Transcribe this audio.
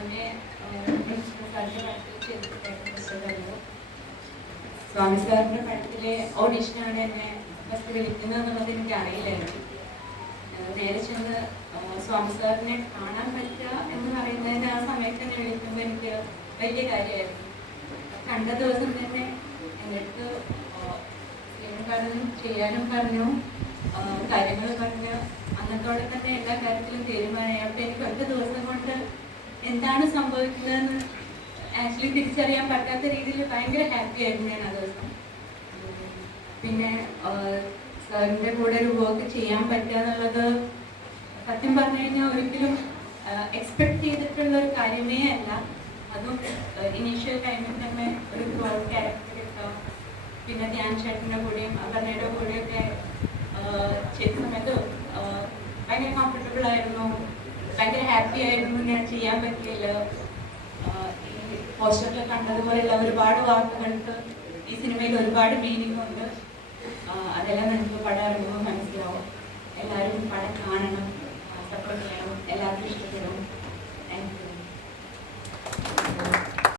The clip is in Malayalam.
മുന്നേ സ്വാമി സാറിന്റെ പടത്തിലെ ഓഡിഷനാണ് എന്നെ ഫസ്റ്റ് വിളിക്കുന്നത് എന്നുള്ളത് എനിക്ക് അറിയില്ലായിരുന്നു. നേരെ ചെന്ന് സ്വാമി സാറിനെ കാണാൻ പറ്റുക എന്ന് പറയുന്നതിന് ആ സമയത്ത് തന്നെ വിളിക്കുമ്പോൾ എനിക്ക് വലിയ കാര്യമായിരുന്നു. കണ്ട ദിവസം തന്നെ എന്നിട്ട് ചെയ്യാനും പറഞ്ഞു, കാര്യങ്ങൾ പറഞ്ഞു. അന്നത്തോടെ തന്നെ എല്ലാ കാര്യത്തിലും തീരുമാനമായി. അപ്പോൾ എനിക്ക് ഒറ്റ ദിവസം കൊണ്ട് എന്താണ് സംഭവിക്കുന്നതെന്ന് ആക്ച്വലി തിരിച്ചറിയാൻ പറ്റാത്ത രീതിയിൽ ഭയങ്കര ഹാപ്പി ആയിരുന്നു ഞാൻ ആ ദിവസം. പിന്നെ സാറിൻ്റെ കൂടെ ഒരു വർക്ക് ചെയ്യാൻ പറ്റുക എന്നുള്ളത് സത്യം പറഞ്ഞു കഴിഞ്ഞാൽ ഒരിക്കലും എക്സ്പെക്ട് ചെയ്തിട്ടുള്ള ഒരു കാര്യമേ അല്ല. അതും ഇനീഷ്യൽ ടൈമിൽ തന്നെ ഒരു ക്യാരക്ടർ കിട്ടാം. പിന്നെ ധ്യാൻ ചേട്ടൻ്റെ കൂടെയും അപർണയുടെ കൂടെയൊക്കെ ചെയ്ത സമയത്ത് ഭയങ്കര കംഫർട്ടബിൾ ആയിരുന്നു, ഭയങ്കര ഹാപ്പി ആയിരുന്നു. ഞാൻ ചെയ്യാൻ പറ്റിയില്ല. ഈ പോസ്റ്ററിൽ കണ്ടതുപോലെയുള്ള ഒരുപാട് വാക്കുകൾക്ക് ഈ സിനിമയിൽ ഒരുപാട് മീനിങ് ഉണ്ട്. അതെല്ലാം